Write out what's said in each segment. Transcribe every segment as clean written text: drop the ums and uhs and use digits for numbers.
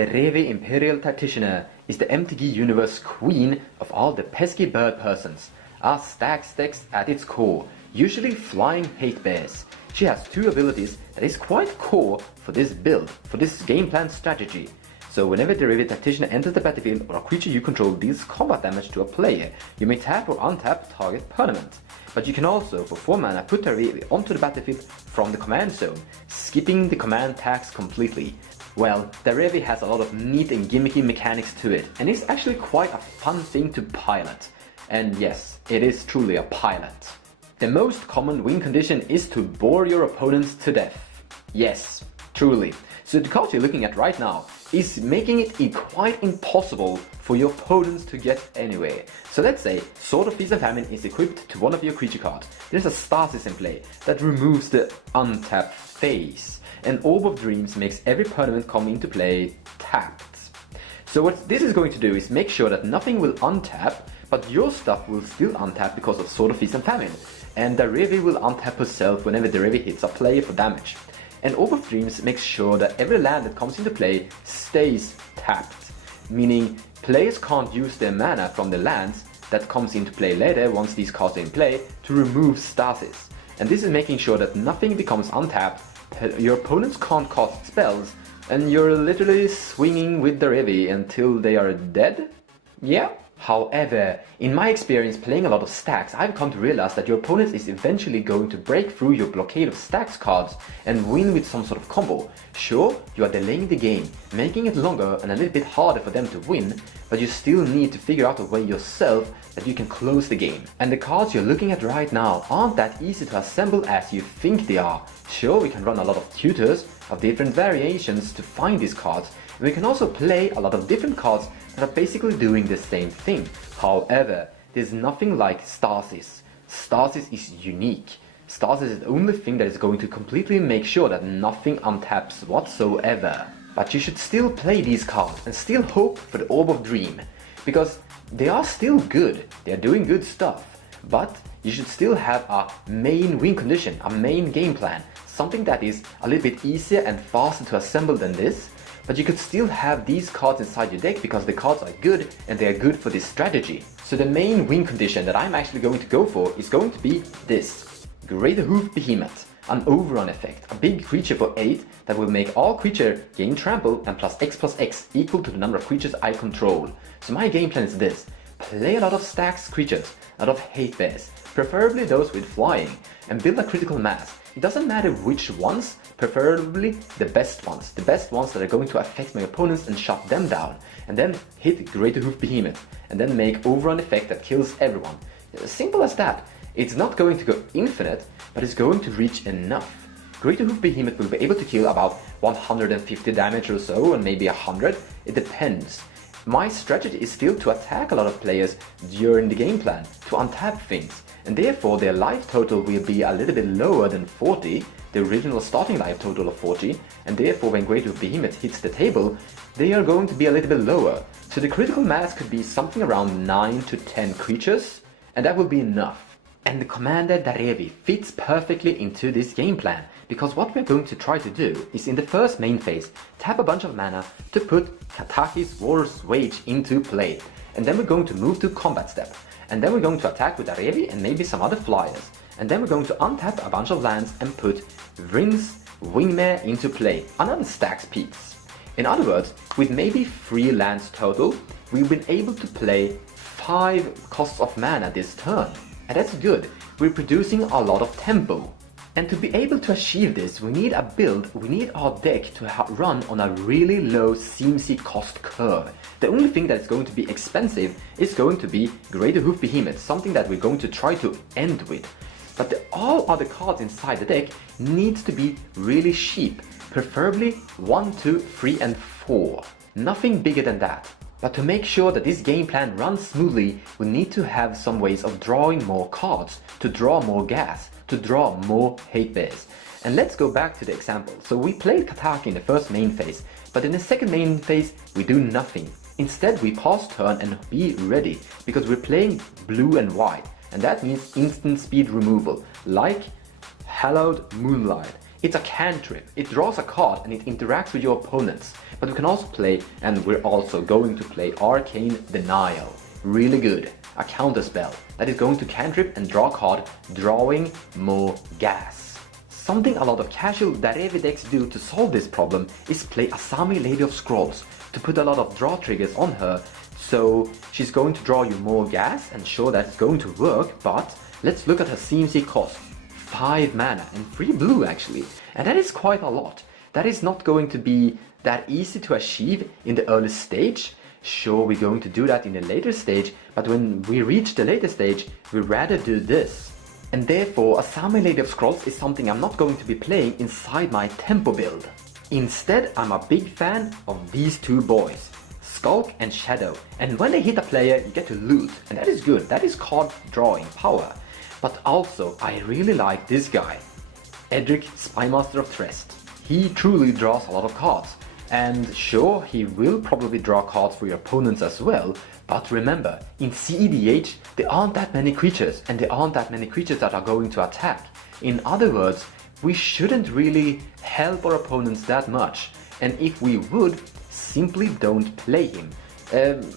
Derevi Imperial Tacticianer is the MTG universe queen of all the pesky bird persons. A Stax deck at its core, usually flying hate bears. She has two abilities that is quite core for this build, for this game plan strategy. So whenever Derevi Tacticianer enters the battlefield or a creature you control deals combat damage to a player, you may tap or untap target permanent. But you can also, for 4 mana, put Derevi onto the battlefield from the command zone, skipping the command tags completely. Well, Derevi has a lot of neat and gimmicky mechanics to it, and it's actually quite a fun thing to pilot. And yes, it is truly a pilot. The most common win condition is to bore your opponents to death. Yes, truly. So the card you're looking at right now is making it quite impossible for your opponents to get anywhere. So let's say Sword of Feast and Famine is equipped to one of your creature cards. There's a Stasis in play that removes the untapped phase. And Orb of Dreams makes every permanent come into play tapped. So what this is going to do is make sure that nothing will untap, but your stuff will still untap because of Sword of Feast and Famine. And Derevi will untap herself whenever Derevi hits a player for damage. And Orb of Dreams makes sure that every land that comes into play stays tapped, meaning players can't use their mana from the lands that comes into play later once these cards are in play to remove stasis. And this is making sure that nothing becomes untapped, your opponents can't cast spells, and you're literally swinging with Derevi until they are dead? Yeah? However, in my experience playing a lot of Stax, I've come to realize that your opponent is eventually going to break through your blockade of Stax cards and win with some sort of combo. Sure, you are delaying the game, making it longer and a little bit harder for them to win, but you still need to figure out a way yourself that you can close the game. And the cards you're looking at right now aren't that easy to assemble as you think they are. Sure, we can run a lot of tutors of different variations to find these cards, and we can also play a lot of different cards that are basically doing the same thing. However, there's nothing like Stasis. Stasis is unique. Stasis is the only thing that is going to completely make sure that nothing untaps whatsoever. But you should still play these cards and still hope for the Orb of Dream, because they are still good, they are doing good stuff, but you should still have a main win condition, a main game plan, something that is a little bit easier and faster to assemble than this. But you could still have these cards inside your deck because the cards are good and they are good for this strategy. So the main win condition that I'm actually going to go for is going to be this. Craterhoof Behemoth, an overrun effect, a big creature for 8 that will make all creature gain trample and plus X equal to the number of creatures I control. So my game plan is this. Play a lot of Stax creatures, a lot of hate bears, preferably those with flying, and build a critical mass. It doesn't matter which ones, preferably the best ones that are going to affect my opponents and shut them down, and then hit Craterhoof Behemoth, and then make overrun effect that kills everyone. Simple as that. It's not going to go infinite, but it's going to reach enough. Craterhoof Behemoth will be able to kill about 150 damage or so, and maybe 100, it depends. My strategy is still to attack a lot of players during the game plan, to untap things, and therefore their life total will be a little bit lower than 40, the original starting life total of 40, and therefore when Craterhoof Behemoth hits the table, they are going to be a little bit lower. So the critical mass could be something around 9 to 10 creatures, and that will be enough. And the commander Derevi fits perfectly into this game plan, because what we're going to try to do is in the first main phase, tap a bunch of mana to put Kataki's War's Wage into play. And then we're going to move to combat step. And then we're going to attack with Derevi and maybe some other flyers. And then we're going to untap a bunch of lands and put Vryn's Wingmare into play, another Stax piece. In other words, with maybe 3 lands total, we've been able to play 5 costs of mana this turn. And that's good, we're producing a lot of tempo. And to be able to achieve this, we need a build, we need our deck to run on a really low CMC cost curve. The only thing that is going to be expensive is going to be Craterhoof Behemoth, something that we're going to try to end with. But all other cards inside the deck needs to be really cheap, preferably 1, 2, 3 and 4. Nothing bigger than that. But to make sure that this game plan runs smoothly, we need to have some ways of drawing more cards, to draw more gas, to draw more hate bears. And let's go back to the example. So we played Kataki in the first main phase, but in the second main phase we do nothing. Instead we pause turn and be ready, because we're playing blue and white, and that means instant speed removal, like Hallowed Moonlight. It's a cantrip. It draws a card and it interacts with your opponents. But we can also play, and we're also going to play Arcane Denial. Really good. A counter spell that is going to cantrip and draw a card, drawing more gas. Something a lot of casual Derevi decks do to solve this problem is play Asami Lady of Scrolls to put a lot of draw triggers on her, so she's going to draw you more gas and sure that it's going to work, but let's look at her CMC cost. 5 mana and 3 blue actually, and that is quite a lot. That is not going to be that easy to achieve in the early stage. Sure, we're going to do that in a later stage, but when we reach the later stage, we'd rather do this. And therefore, Asami Lady of Scrolls is something I'm not going to be playing inside my tempo build. Instead, I'm a big fan of these two boys, Skulk and Shadow, and when they hit a player, you get to loot, and that is good, that is card drawing power. But also, I really like this guy, Edric, Spymaster of Trest. He truly draws a lot of cards, and sure, he will probably draw cards for your opponents as well, but remember, in cEDH, there aren't that many creatures, and there aren't that many creatures that are going to attack. In other words, we shouldn't really help our opponents that much, and if we would, simply don't play him.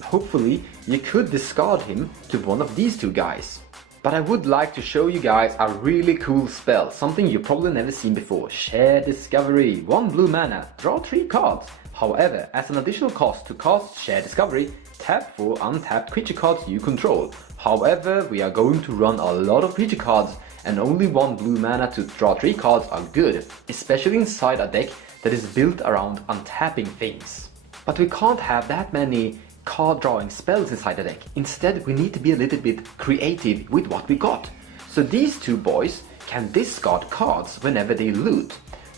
Hopefully, you could discard him to one of these two guys. But I would like to show you guys a really cool spell, something you've probably never seen before. Share Discovery, 1 blue mana, draw 3 cards. However, as an additional cost to cast Share Discovery, tap 4 untapped creature cards you control. However, we are going to run a lot of creature cards, and only 1 blue mana to draw 3 cards are good, especially inside a deck that is built around untapping things. But we can't have that many card drawing spells inside the deck. Instead, we need to be a little bit creative with what we got. So these two boys can discard cards whenever they loot,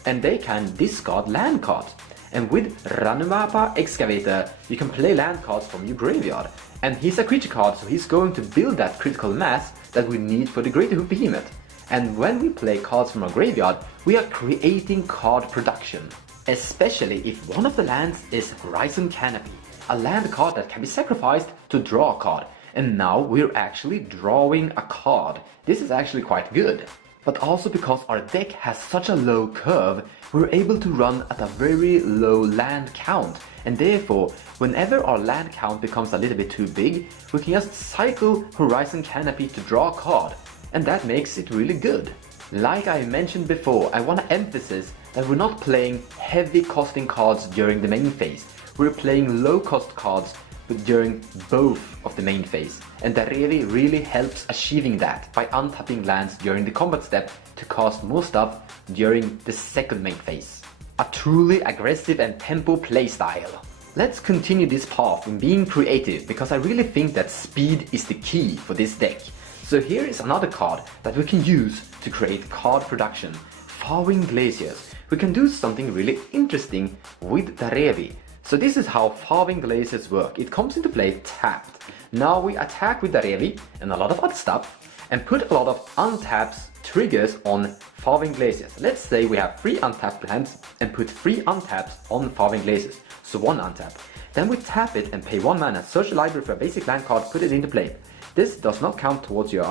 and they can discard land cards. And with Ranumapa Excavator, you can play land cards from your graveyard. And he's a creature card, so he's going to build that critical mass that we need for the craterhoof behemoth. And when we play cards from our graveyard, we are creating card production. Especially if one of the lands is Horizon Canopy, a land card that can be sacrificed to draw a card. And now we're actually drawing a card. This is actually quite good. But also because our deck has such a low curve, we're able to run at a very low land count. And therefore, whenever our land count becomes a little bit too big, we can just cycle Horizon Canopy to draw a card. And that makes it really good. Like I mentioned before, I want to emphasize that we're not playing heavy costing cards during the main phase. We're playing low cost cards but during both of the main phase, and Derevi really helps achieving that by untapping lands during the combat step to cast more stuff during the second main phase. A truly aggressive and tempo playstyle. Let's continue this path in being creative, because I really think that speed is the key for this deck. So here is another card that we can use to create card production. Thawing Glaciers. We can do something really interesting with Derevi. So this is how Thawing Glaciers work. It comes into play tapped. Now we attack with Derevi and a lot of other stuff and put a lot of untaps triggers on Thawing Glaciers. Let's say we have 3 untapped lands and put 3 untaps on Thawing Glaciers. So 1 untap. Then we tap it and pay 1 mana, search the library for a basic land card, put it into play. This does not count towards your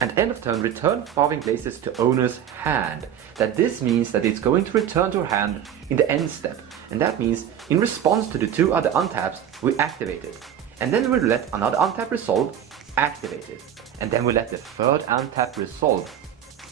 And end of turn, return Thawing Glaciers to owner's hand. That this means that it's going to return to her hand in the end step. And that means in response to the 2 other untaps, we activate it. And then we let another untap resolve, activate it. And then we let the 3rd untap resolve,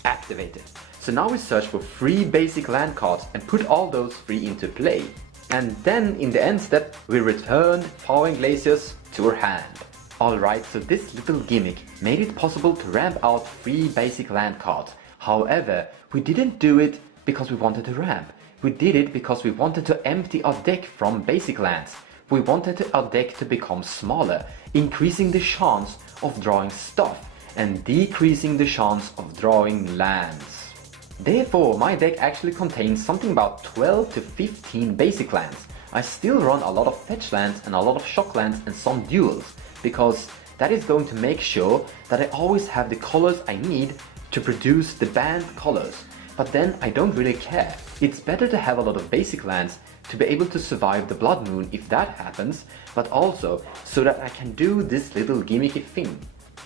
activate it. So now we search for 3 basic land cards and put all those 3 into play. And then in the end step, we return Thawing Glaciers to her hand. Alright, so this little gimmick made it possible to ramp out 3 basic land cards. However, we didn't do it because we wanted to ramp. We did it because we wanted to empty our deck from basic lands. We wanted our deck to become smaller, increasing the chance of drawing stuff and decreasing the chance of drawing lands. Therefore, my deck actually contains something about 12 to 15 basic lands. I still run a lot of fetch lands and a lot of shock lands and some duels, because that is going to make sure that I always have the colors I need to produce the banned colors. But then I don't really care. It's better to have a lot of basic lands to be able to survive the Blood Moon if that happens, but also so that I can do this little gimmicky thing.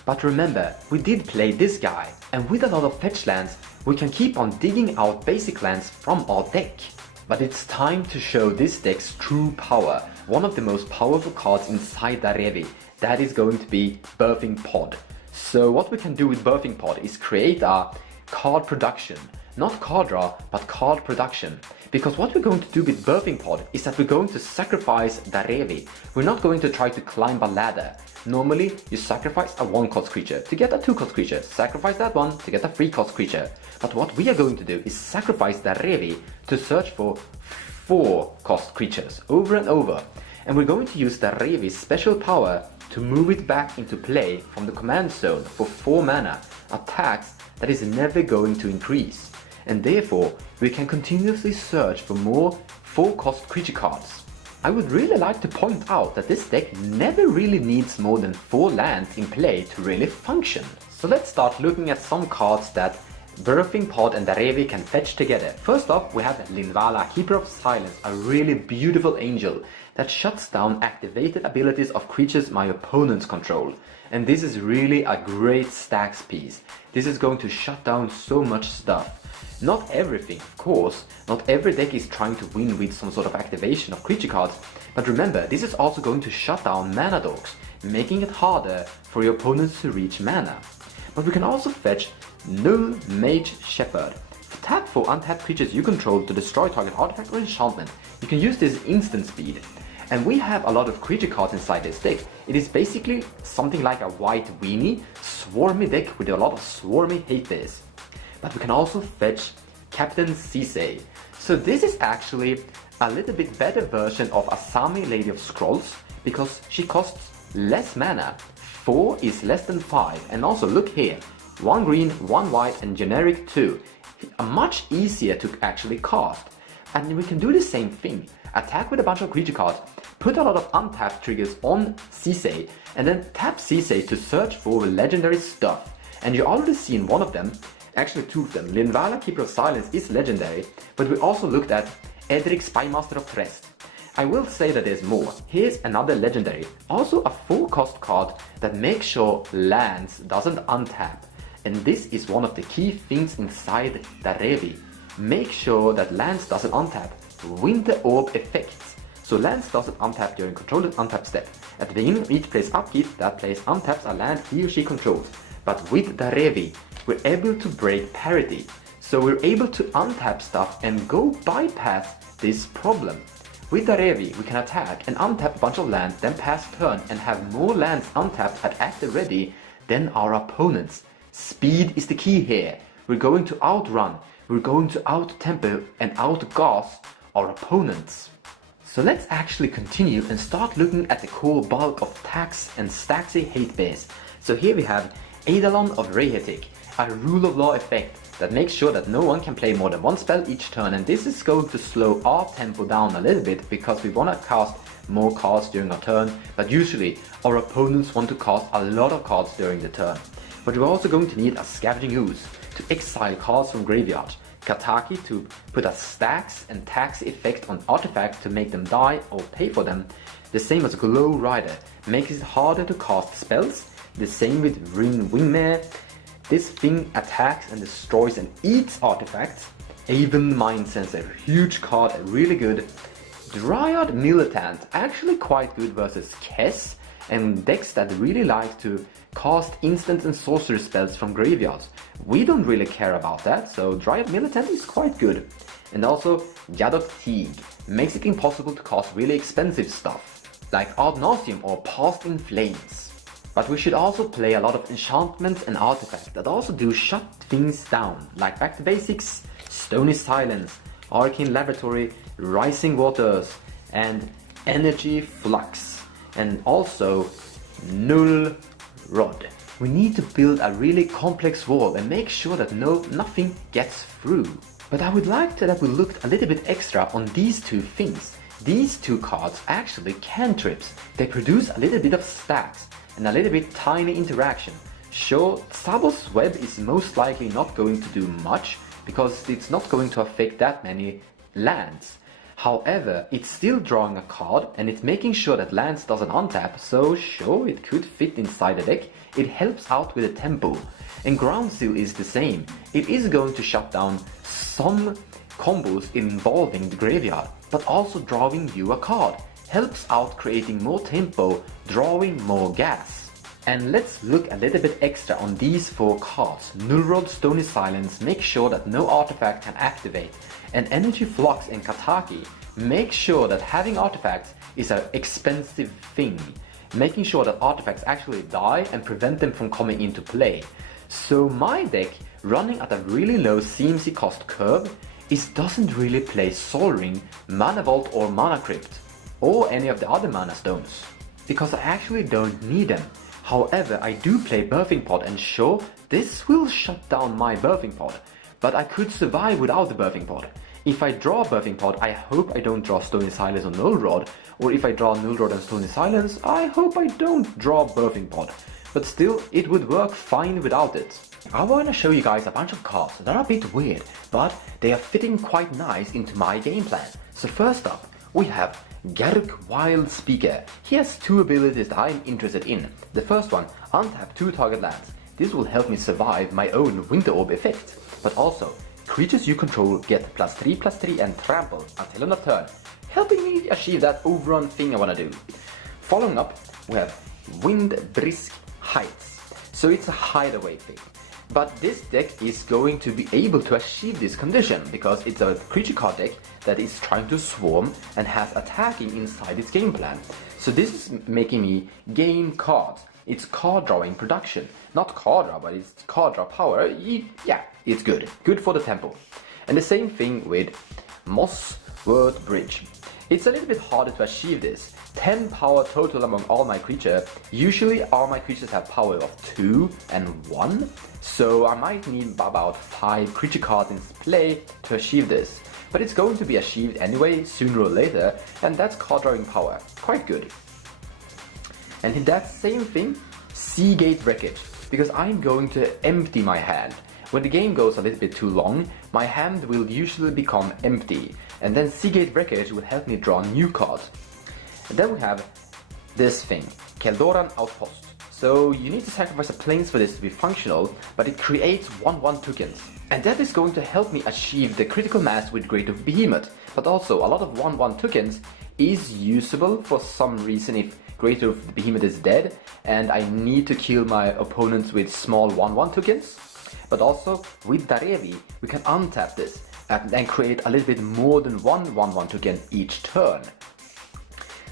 But remember, we did play this guy, and with a lot of fetch lands, we can keep on digging out basic lands from our deck. But it's time to show this deck's true power, one of the most powerful cards inside Derevi. That is going to be Birthing Pod. So what we can do with Birthing Pod is create a card production. Not card draw, but card production. Because what we're going to do with Birthing Pod is that we're going to sacrifice Derevi. We're not going to try to climb a ladder. Normally, you sacrifice a 1-cost creature to get a 2-cost creature. Sacrifice that one to get a 3-cost creature. But what we are going to do is sacrifice Derevi to search for 4-cost creatures over and over. And we're going to use Derevi's special power to move it back into play from the command zone for 4 mana, a tax that is never going to increase. And therefore, we can continuously search for more 4-cost creature cards. I would really like to point out that this deck never really needs more than 4 lands in play to really function. So let's start looking at some cards that Birthing Pod and Derevi can fetch together. First off, we have Linvala, Keeper of Silence, a really beautiful angel that shuts down activated abilities of creatures my opponents control. And this is really a great Stax piece. This is going to shut down so much stuff. Not everything, of course, not every deck is trying to win with some sort of activation of creature cards, but remember, this is also going to shut down mana dogs, making it harder for your opponents to reach mana. But we can also fetch Null Mage Shepherd. Tap for untapped creatures you control to destroy target artifact or enchantment. You can use this instant speed. And we have a lot of creature cards inside this deck. It is basically something like a white weenie, swarmy deck with a lot of swarmy hate bears. But we can also fetch Captain cEDH. So this is actually a little bit better version of Asami Lady of Scrolls, because she costs less mana. 4 is less than 5. And also look here, 1 green, 1 white and generic 2. Much easier to actually cast. And we can do the same thing. Attack with a bunch of creature cards, put a lot of untapped triggers on cEDH, and then tap cEDH to search for legendary stuff. And you already seen one of them. Actually 2 of them. Linvala, Keeper of Silence is legendary, but we also looked at Edric, Spymaster of Trest. I will say that there's more. Here's another legendary, also a 4-cost card that makes sure lands doesn't untap. And this is one of the key things inside Derevi. Make sure that lands doesn't untap. Winter Orb effects. So lands doesn't untap during controlled untap step. At the beginning of each player's upkeep, that player untaps a land he or she controls. But with Derevi, we're able to break parity, so we're able to untap stuff and go bypass this problem. With Derevi, we can attack and untap a bunch of lands, then pass turn and have more lands untapped at active ready than our opponents. Speed is the key here. We're going to outrun, we're going to out-tempo and out-gas our opponents. So let's actually continue and start looking at the core bulk of tax and Staxy hate bears. So here we have Eidolon of Rheatic, a rule of law effect that makes sure that no one can play more than 1 spell each turn, and this is going to slow our tempo down a little bit because we want to cast more cards during our turn, but usually our opponents want to cast a lot of cards during the turn. But we're also going to need a Scavenging Ooze to exile cards from graveyard, Kataki to put a Stax and tax effect on artifacts to make them die or pay for them, the same as Glow Rider makes it harder to cast spells, the same with Ring Wingmare. This thing attacks and destroys and eats artifacts. Avon Mind Sensor, huge card, really good. Dryad Militant, actually quite good versus Kess and decks that really like to cast instant and sorcery spells from graveyards. We don't really care about that, so Dryad Militant is quite good. And also Yadok Teague makes it impossible to cast really expensive stuff, like Ad Nauseam or Past in Flames. But we should also play a lot of enchantments and artifacts that also do shut things down, like Back to Basics, Stony Silence, Arcane Laboratory, Rising Waters, and Energy Flux, and also Null Rod. We need to build a really complex wall and make sure that nothing gets through. But I would like that we looked a little bit extra on these 2 things. These 2 cards actually cantrips. They produce a little bit of stacks and a little bit tiny interaction. Sure, Sabos Web is most likely not going to do much because it's not going to affect that many lands. However, it's still drawing a card and it's making sure that lands doesn't untap, so sure, it could fit inside the deck. It helps out with the tempo. And Ground Seal is the same. It is going to shut down some combos involving the graveyard, but also drawing you a card. Helps out creating more tempo, drawing more gas. And let's look a little bit extra on these 4 cards. Null Rod, Stony Silence, make sure that no artifact can activate. And Energy Flux and Kataki, make sure that having artifacts is an expensive thing. Making sure that artifacts actually die and prevent them from coming into play. So my deck, running at a really low CMC cost curve, doesn't really play Soul Ring, Mana Vault or Mana Crypt, or any of the other mana stones, because I actually don't need them. However, I do play Birthing Pod, and sure, this will shut down my Birthing Pod, but I could survive without the Birthing Pod. If I draw Birthing Pod, I hope I don't draw Stony Silence or Null Rod, or if I draw Null Rod and Stony Silence, I hope I don't draw Birthing Pod. But still, it would work fine without it. I want to show you guys a bunch of cards that are a bit weird, but they are fitting quite nice into my game plan. So first up, we have Garruk Wild Speaker. He has 2 abilities that I'm interested in. The first one, untap 2 target lands. This will help me survive my own Winter Orb effect. But also, creatures you control get +3/+3 and trample until end of turn, helping me achieve that overrun thing I want to do. Following up, we have Wind Brisk Heights. So it's a hideaway thing. But this deck is going to be able to achieve this condition because it's a creature card deck that is trying to swarm and has attacking inside its game plan. So this is making me gain cards. It's card drawing production. Not card draw, but it's card draw power. Yeah, it's good. Good for the tempo. And the same thing with Moss Word Bridge. It's a little bit harder to achieve this. 10 power total among all my creatures. Usually all my creatures have power of 2 and 1. So I might need about 5 creature cards in play to achieve this. But it's going to be achieved anyway, sooner or later, and that's card drawing power. Quite good. And in that same thing, Seagate Wreckage, because I'm going to empty my hand. When the game goes a little bit too long, my hand will usually become empty, and then Seagate Wreckage will help me draw new cards. And then we have this thing, Keldoran Outpost. So you need to sacrifice a plains for this to be functional, but it creates 1/1 tokens. And that is going to help me achieve the critical mass with Craterhoof Behemoth, but also a lot of 1/1 tokens is usable for some reason if Craterhoof Behemoth is dead and I need to kill my opponents with small 1/1 tokens. But also with Derevi we can untap this and create a little bit more than 1/1 token each turn.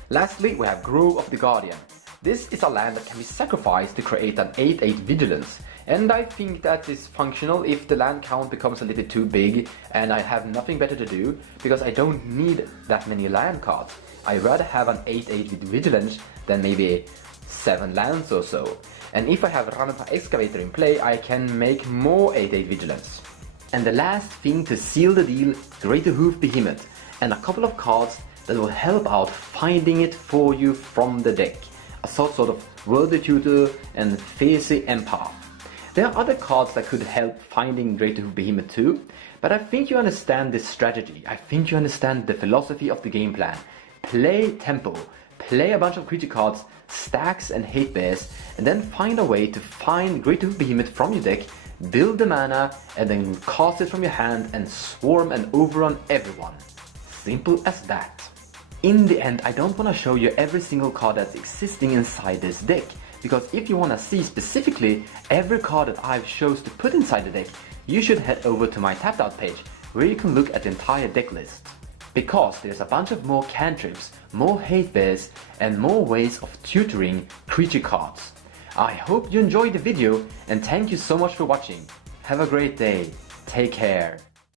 Lastly, we have Grove of the Guardian. This is a land that can be sacrificed to create an 8/8 vigilance, and I think that is functional if the land count becomes a little bit too big and I have nothing better to do, because I don't need that many land cards. I'd rather have an 8/8 with vigilance than maybe 7 lands or so. And if I have Ranapa Excavator in play, I can make more 8/8 vigilance. And the last thing to seal the deal, Craterhoof Behemoth, and a couple of cards that will help out finding it for you from the deck. A sort of Worthy Tutor and Fierce Empath. There are other cards that could help finding Craterhoof Behemoth too, but I think you understand this strategy. I think you understand the philosophy of the game plan. Play tempo, play a bunch of creature cards, Stax and Hate Bears, and then find a way to find Craterhoof Behemoth from your deck, build the mana, and then cast it from your hand and swarm and overrun everyone. Simple as that. In the end, I don't want to show you every single card that's existing inside this deck, because if you want to see specifically every card that I've chose to put inside the deck, you should head over to my tapped out page where you can look at the entire deck list. Because there's a bunch of more cantrips, more hate bears, and more ways of tutoring creature cards. I hope you enjoyed the video and thank you so much for watching. Have a great day. Take care.